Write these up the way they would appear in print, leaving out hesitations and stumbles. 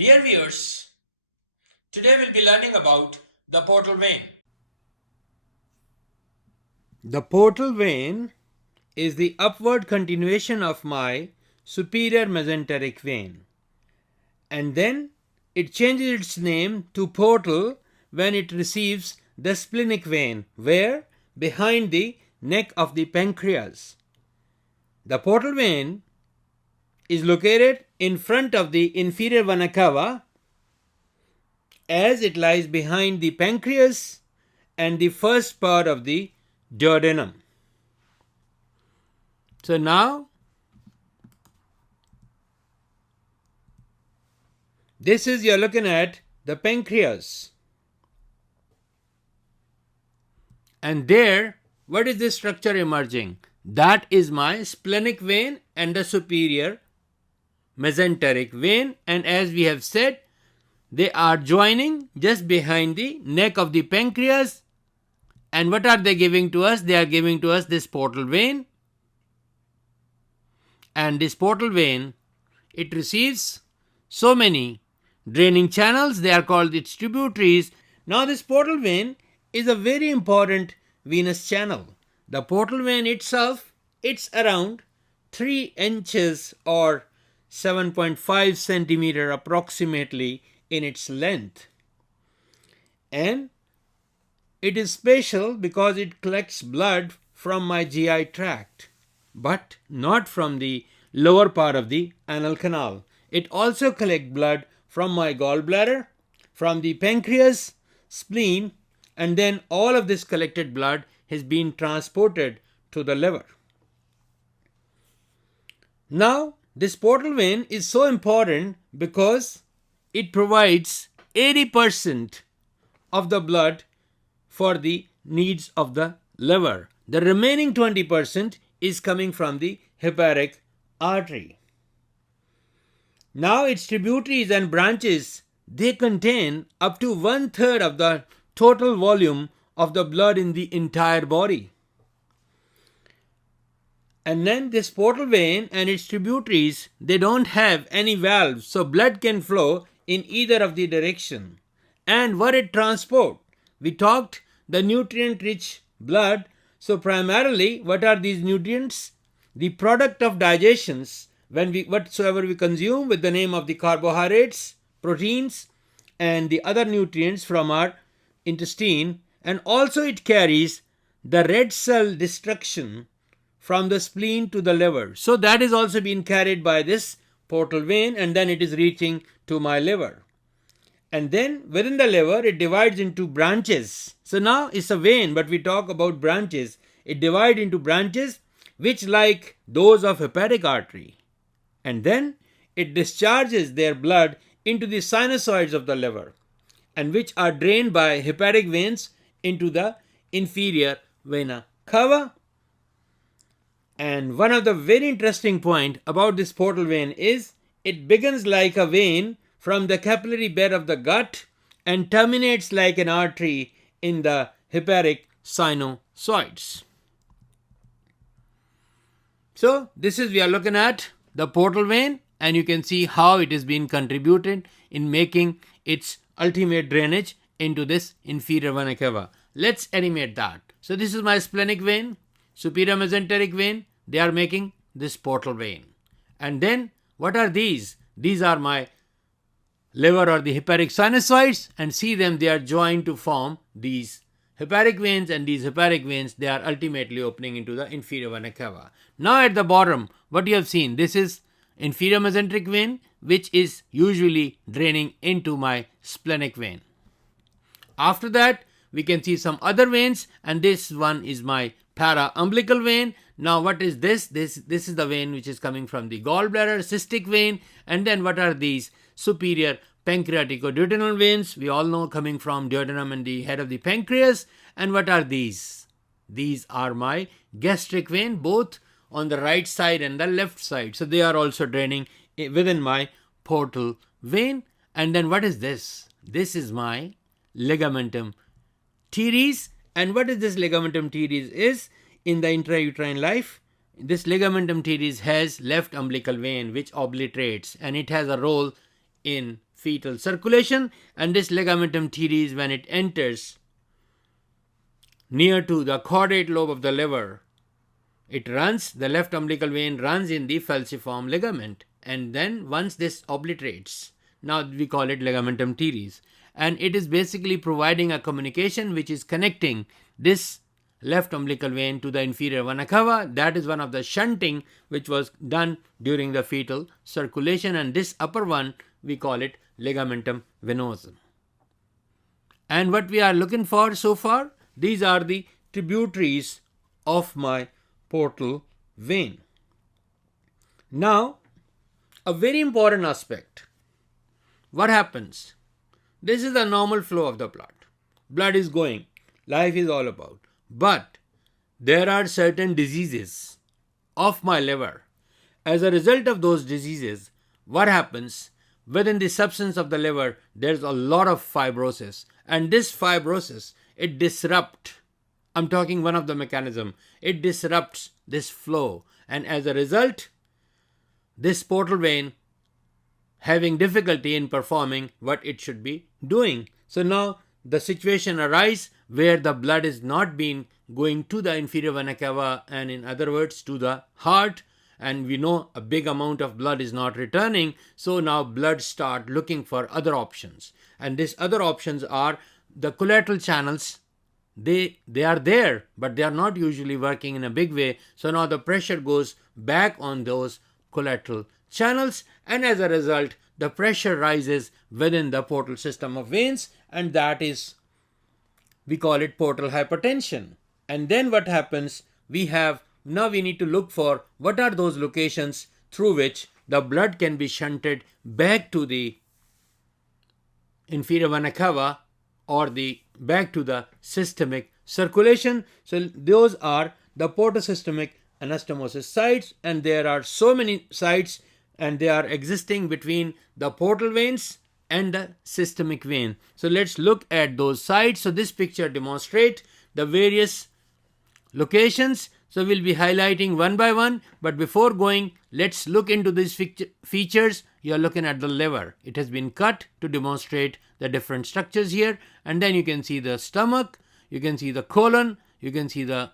Dear viewers, today we'll be learning about the portal vein. The portal vein is the upward continuation of my superior mesenteric vein, and then it changes its name to portal when it receives the splenic vein, where behind the neck of the pancreas. The portal vein is located in front of the inferior vena cava, as it lies behind the pancreas and the first part of the duodenum. So now this is, you're looking at the pancreas, and there, what is this structure emerging? That is my splenic vein and the superior mesenteric vein, and as we have said, they are joining just behind the neck of the pancreas. And what are they giving to us? They are giving to us this portal vein, and this portal vein, it receives so many draining channels. They are called its tributaries. Now this portal vein is a very important venous channel. The portal vein itself, it's around 3 inches or 7.5 centimeter approximately in its length, and it is special because it collects blood from my GI tract, but not from the lower part of the anal canal. It also collects blood from my gallbladder, from the pancreas, spleen, and then all of this collected blood has been transported to the liver. Now, this portal vein is so important because it provides 80% of the blood for the needs of the liver. The remaining 20% is coming from the hepatic artery. Now its tributaries and branches, they contain up to 1/3 of the total volume of the blood in the entire body. And then this portal vein and its tributaries, they don't have any valves, so blood can flow in either of the direction. And what it transport? We talked the nutrient rich blood. So primarily, what are these nutrients? The product of digestions, whatsoever we consume with the name of the carbohydrates, proteins, and the other nutrients from our intestine. And also it carries the red cell destruction from the spleen to the liver. So that is also being carried by this portal vein, and then it is reaching to my liver. And then within the liver, it divides into branches. So now it's a vein, but we talk about branches. It divides into branches which like those of hepatic artery. And then it discharges their blood into the sinusoids of the liver, and which are drained by hepatic veins into the inferior vena cava. And one of the very interesting point about this portal vein is it begins like a vein from the capillary bed of the gut and terminates like an artery in the hepatic sinusoids. So this is, we are looking at the portal vein, and you can see how it has been contributed in making its ultimate drainage into this inferior vena cava. Let's animate that. So this is my splenic vein, superior mesenteric vein. They are making this portal vein. And then what are these? These are my liver or the hepatic sinusoids, and see them, they are joined to form these hepatic veins, and these hepatic veins, they are ultimately opening into the inferior vena cava. Now at the bottom, what you have seen, this is inferior mesenteric vein, which is usually draining into my splenic vein. After that, we can see some other veins, and this one is my para-umbilical vein. Now what is this? This is the vein which is coming from the gallbladder, cystic vein. And then what are these? Superior pancreatico-duodenal veins. We all know, coming from duodenum and the head of the pancreas. And what are these? These are my gastric vein, both on the right side and the left side. So they are also draining within my portal vein. And then what is this? This is my ligamentum teres. And what is this ligamentum teres is? In the intrauterine life, this ligamentum teres has left umbilical vein which obliterates, and it has a role in fetal circulation, and this ligamentum teres, when it enters near to the caudate lobe of the liver, it runs, the left umbilical vein runs in the falciform ligament, and then once this obliterates, now we call it ligamentum teres, and it is basically providing a communication which is connecting this left umbilical vein to the inferior vena cava. That is one of the shunting which was done during the fetal circulation, and this upper one we call it ligamentum venosum. And what we are looking for so far, these are the tributaries of my portal vein. Now, a very important aspect. What happens? This is the normal flow of the blood. Blood is going. Life is all about. But there are certain diseases of my liver. As a result of those diseases, what happens? Within the substance of the liver, there's a lot of fibrosis. And this fibrosis, it disrupts, I'm talking one of the mechanism, it disrupts this flow. And as a result, this portal vein having difficulty in performing what it should be doing. So now the situation arises where the blood is not being going to the inferior vena cava, and in other words to the heart, and we know a big amount of blood is not returning. So now blood start looking for other options, and these other options are the collateral channels. They are there, but they are not usually working in a big way. So now the pressure goes back on those collateral channels, and as a result the pressure rises within the portal system of veins, and that is, we call it portal hypertension. And then what happens, we need to look for what are those locations through which the blood can be shunted back to the inferior vena cava or back to the systemic circulation. So those are the portosystemic anastomosis sites, and there are so many sites, and they are existing between the portal veins and the systemic vein. So let's look at those sites. So this picture demonstrates the various locations. So we'll be highlighting one by one, but before going, let's look into these features. You are looking at the liver. It has been cut to demonstrate the different structures here, and then you can see the stomach, you can see the colon, you can see the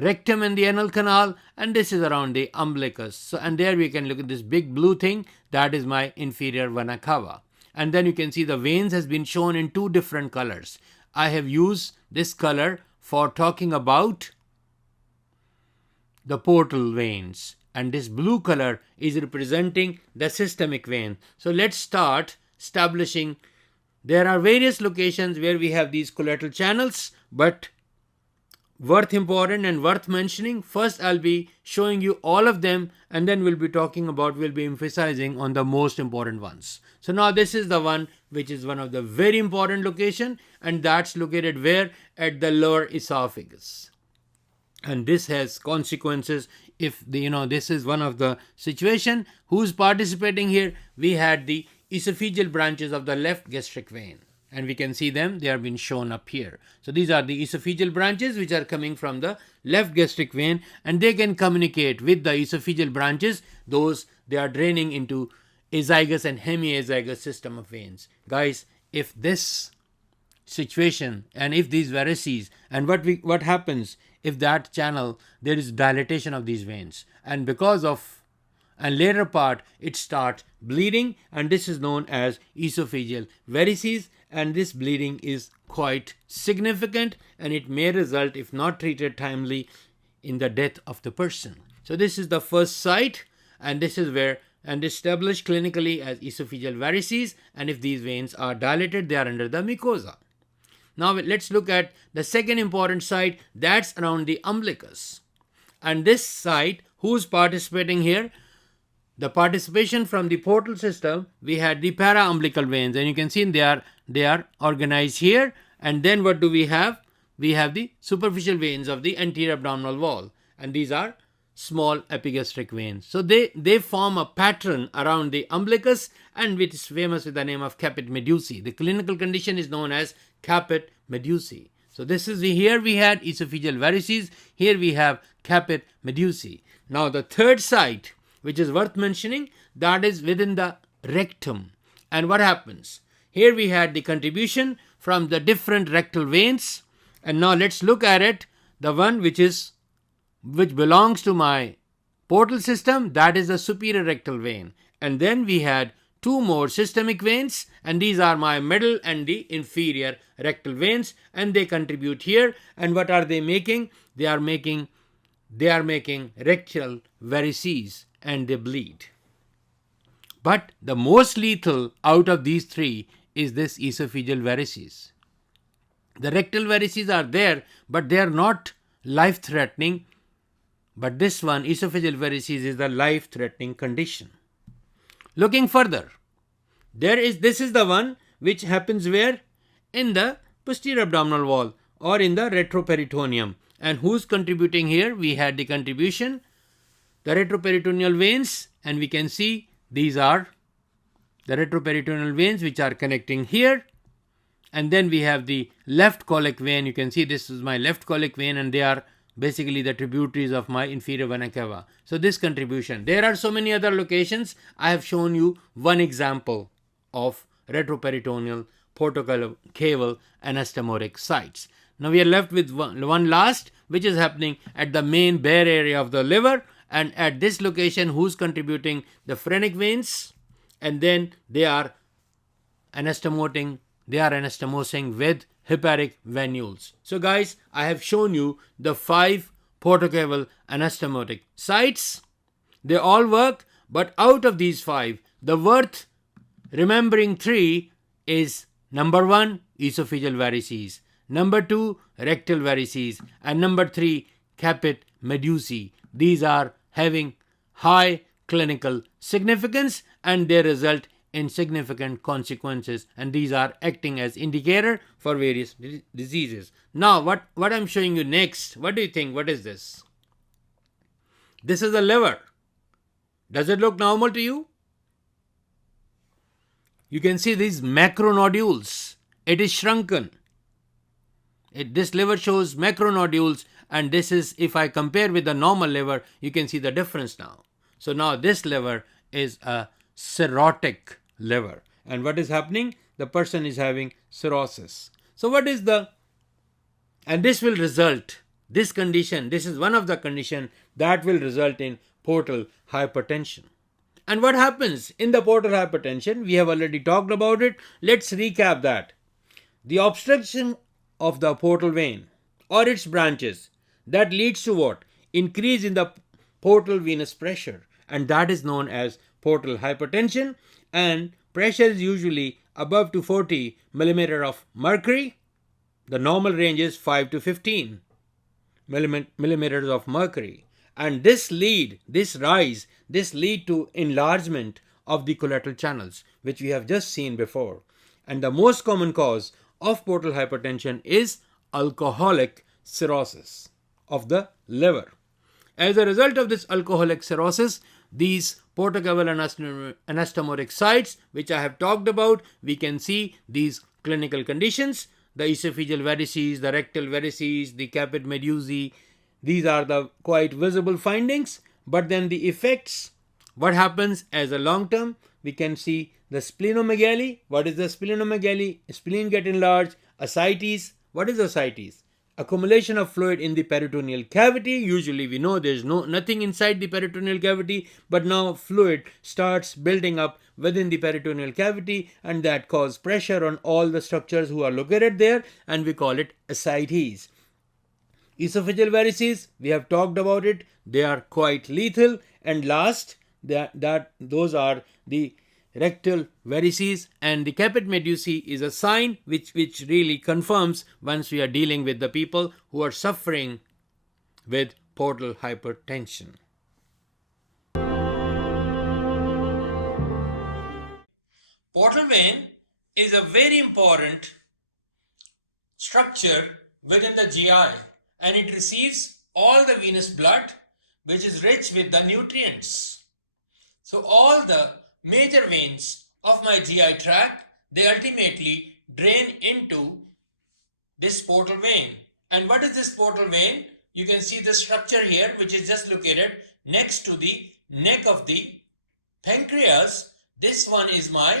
rectum and the anal canal, and this is around the umbilicus. So, and there we can look at this big blue thing, that is my inferior vena cava. And then you can see the veins has been shown in two different colors. I have used this color for talking about the portal veins, and this blue color is representing the systemic vein. So let's start establishing. There are various locations where we have these collateral channels, but worth important and worth mentioning. First, I'll be showing you all of them, and then we'll be emphasizing on the most important ones. So now this is the one which is one of the very important location, and that's located where? At the lower esophagus. And this has consequences if this is one of the situation. Who's participating here? We had the esophageal branches of the left gastric vein, and we can see them, they have been shown up here. So these are the esophageal branches which are coming from the left gastric vein, and they can communicate with the esophageal branches. They are draining into azygous and hemiazygous system of veins. Guys, if this situation and if these varices, and what happens if that channel, there is dilatation of these veins, and because of and later part it starts bleeding, and this is known as esophageal varices, and this bleeding is quite significant, and it may result, if not treated timely, in the death of the person. So this is the first site, and this is where, and established clinically as esophageal varices, and if these veins are dilated, they are under the mucosa. Now let's look at the second important site, that's around the umbilicus. And this site, who's participating here? The participation from the portal system, we had the para-umbilical veins, and you can see they are organized here. And then what do we have? We have the superficial veins of the anterior abdominal wall, and these are small epigastric veins. So they form a pattern around the umbilicus, and which is famous with the name of caput medusae. The clinical condition is known as caput medusae. So this is here we had esophageal varices, here we have caput medusae. Now the third site, which is worth mentioning, that is within the rectum, And what happens? Here we had the contribution from the different rectal veins. And now let's look at it. The one which belongs to my portal system, that is the superior rectal vein. And then we had two more systemic veins, and these are my middle and the inferior rectal veins, and they contribute here. And what are they making? They are making rectal varices, and they bleed. But the most lethal out of these three is this esophageal varices. The rectal varices are there, but they are not life-threatening. But this one, esophageal varices, is the life-threatening condition. Looking further, this is the one which happens where? In the posterior abdominal wall or in the retroperitoneum. And who's contributing here? We had the contribution, the retroperitoneal veins, and we can see these are the retroperitoneal veins which are connecting here. And then we have the left colic vein. You can see this is my left colic vein, and they are basically the tributaries of my inferior vena cava. So this contribution. There are so many other locations. I have shown you one example of retroperitoneal, portocaval, anastomotic sites. Now we are left with one last, which is happening at the main bare area of the liver. And at this location, who's contributing? The phrenic veins. And then they are anastomosing with hepatic venules. So guys, I have shown you the 5 portocaval anastomotic sites. They all work, but out of these 5, the worth remembering 3 is number 1, esophageal varices, number 2, rectal varices, and number 3, caput medusae. These are having high clinical significance, and they result in significant consequences, and these are acting as indicator for various diseases. Now what I'm showing you next, what do you think? What is this? This is the liver. Does it look normal to you? You can see these macronodules. It is shrunken. This liver shows macronodules, and this is, if I compare with the normal liver, you can see the difference now. So now this liver is a cirrhotic liver. And what is happening? The person is having cirrhosis. So what is and this will result, this condition, this is one of the conditions that will result in portal hypertension. And what happens in the portal hypertension? We have already talked about it. Let's recap that. The obstruction of the portal vein or its branches, that leads to what? Increase in the portal venous pressure, and that is known as portal hypertension. And pressure is usually above to 40 millimeter of mercury. The normal range is 5 to 15 millimeters of mercury. And this lead to enlargement of the collateral channels, which we have just seen before. And the most common cause of portal hypertension is alcoholic cirrhosis of the liver. As a result of this alcoholic cirrhosis, these portocaval anastomotic sites, which I have talked about, we can see these clinical conditions, the esophageal varices, the rectal varices, the caput medusae. These are the quite visible findings. But then the effects, what happens as a long term? We can see the splenomegaly. What is the splenomegaly? Spleen get enlarged. Ascites. What is ascites? Accumulation of fluid in the peritoneal cavity. Usually we know there is nothing inside the peritoneal cavity, but now fluid starts building up within the peritoneal cavity, and that causes pressure on all the structures who are located there, and we call it ascites. Esophageal varices, we have talked about it. They are quite lethal. And last, those are the rectal varices, and the caput medusae is a sign which really confirms once we are dealing with the people who are suffering with portal hypertension. Portal vein is a very important structure within the GI, and it receives all the venous blood which is rich with the nutrients. So all the major veins of my GI tract, they ultimately drain into this portal vein. And what is this portal vein? You can see the structure here, which is just located next to the neck of the pancreas. This one is my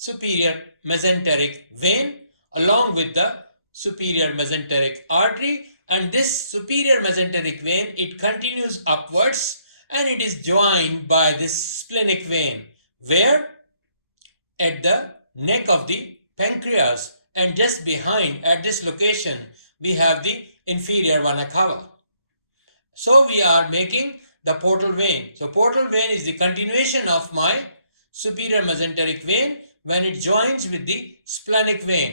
superior mesenteric vein along with the superior mesenteric artery, and this superior mesenteric vein, it continues upwards and it is joined by this splenic vein, where at the neck of the pancreas, and just behind at this location we have the inferior vena cava. So we are making the portal vein. So portal vein is the continuation of my superior mesenteric vein when it joins with the splenic vein.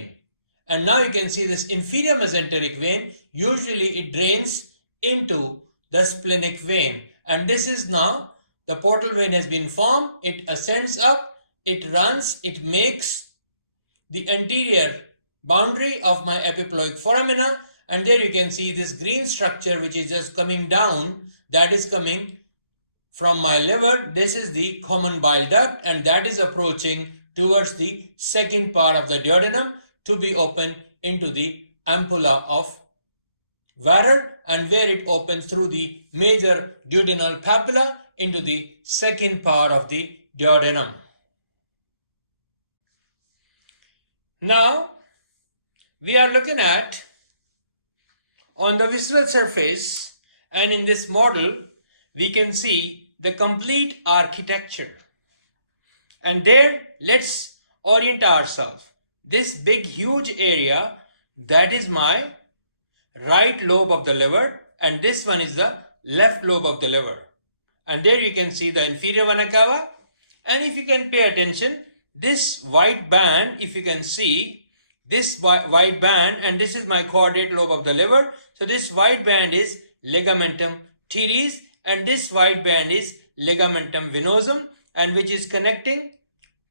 And now you can see this inferior mesenteric vein, usually it drains into the splenic vein. And this is now the portal vein has been formed. It ascends up, it runs, it makes the anterior boundary of my epiploic foramina, and there you can see this green structure which is just coming down, that is coming from my liver. This is the common bile duct, and that is approaching towards the second part of the duodenum to be opened into the ampulla of Varer, and where it opens through the major duodenal papilla into the second part of the duodenum. Now we are looking at on the visceral surface, and in this model we can see the complete architecture, and there let's orient ourselves. This big huge area, that is my right lobe of the liver, and this one is the left lobe of the liver, and there you can see the inferior vena cava. And if you can pay attention, this white band, if you can see this white band, and this is my quadrate lobe of the liver, so this white band is ligamentum teres, and this white band is ligamentum venosum, and which is connecting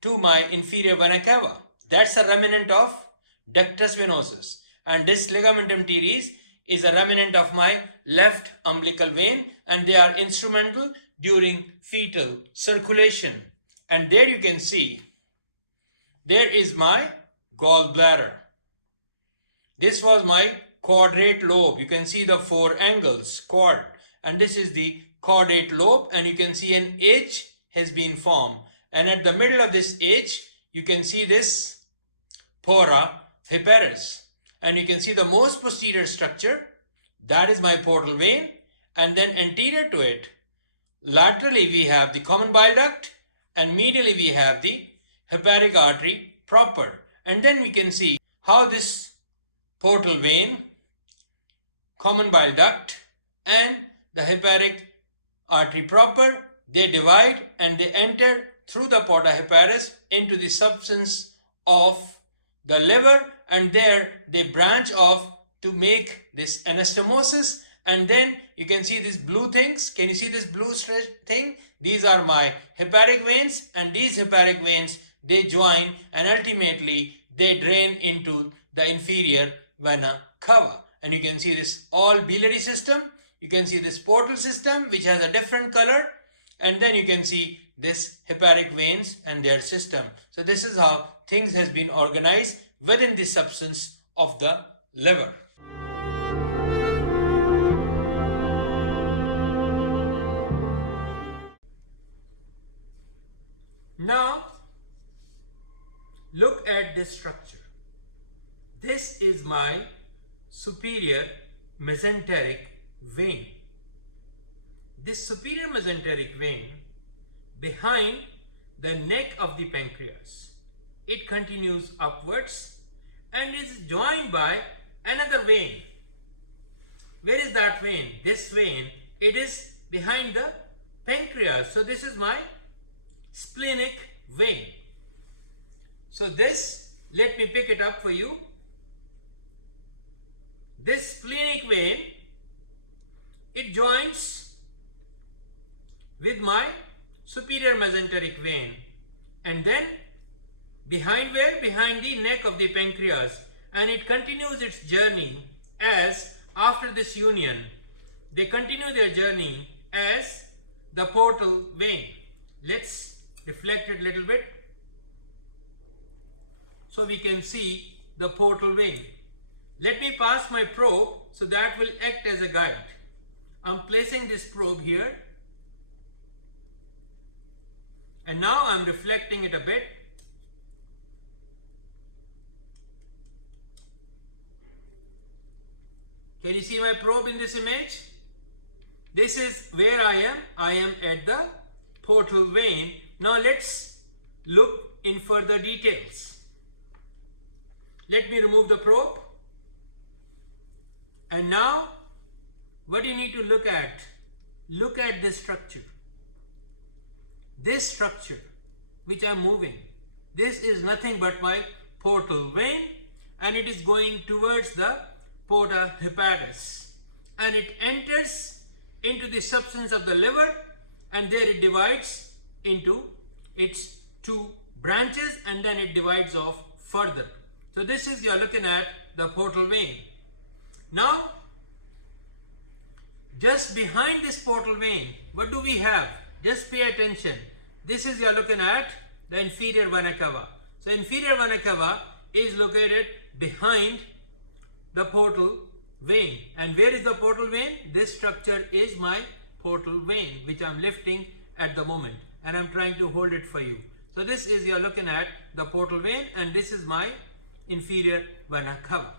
to my inferior vena cava. That's a remnant of ductus venosus, and this ligamentum teres is a remnant of my left umbilical vein, and they are instrumental during fetal circulation. And there you can see there is my gallbladder. This was my quadrate lobe. You can see the four angles, quad, and this is the caudate lobe, and you can see an H has been formed, and at the middle of this H you can see this pora hyparis, and you can see the most posterior structure, that is my portal vein, and then anterior to it laterally we have the common bile duct, and medially we have the hepatic artery proper. And then we can see how this portal vein, common bile duct and the hepatic artery proper, they divide and they enter through the porta heparis into the substance of the liver, and there they branch off to make this anastomosis. And then you can see these blue things. Can you see this blue thing? These are my hepatic veins, and these hepatic veins, they join and ultimately they drain into the inferior vena cava. And you can see this all biliary system. You can see this portal system which has a different color, and then you can see this hepatic veins and their system. So this is how things has been organized within the substance of the liver. Now look at this structure. This is my superior mesenteric vein. This superior mesenteric vein behind the neck of the pancreas, it continues upwards and is joined by another vein. Where is that vein? This vein, it is behind the pancreas. So this is my splenic vein. So this, let me pick it up for you. This splenic vein, it joins with my superior mesenteric vein, and then behind where? Behind the neck of the pancreas, and it continues its journey as after this union. They continue their journey as the portal vein. Let's reflect it a little bit so we can see the portal vein. Let me pass my probe so that will act as a guide. I'm placing this probe here, and now I'm reflecting it a bit. Can you see my probe in this image? This is where I am. I am at the portal vein. Now let's look in further details. Let me remove the probe. And now, what you need to look at this structure. This structure which I am moving, this is nothing but my portal vein, and it is going towards the porta hepatis, and it enters into the substance of the liver, and there it divides into its two branches, and then it divides off further. So this is, you are looking at the portal vein. Now, just behind this portal vein, what do we have? Just pay attention. This is, you are looking at the inferior vena cava. So inferior vena cava is located behind the portal vein. And where is the portal vein? This structure is my portal vein, which I am lifting at the moment, and I am trying to hold it for you. So this is, you are looking at the portal vein, and this is my inferior vena cava.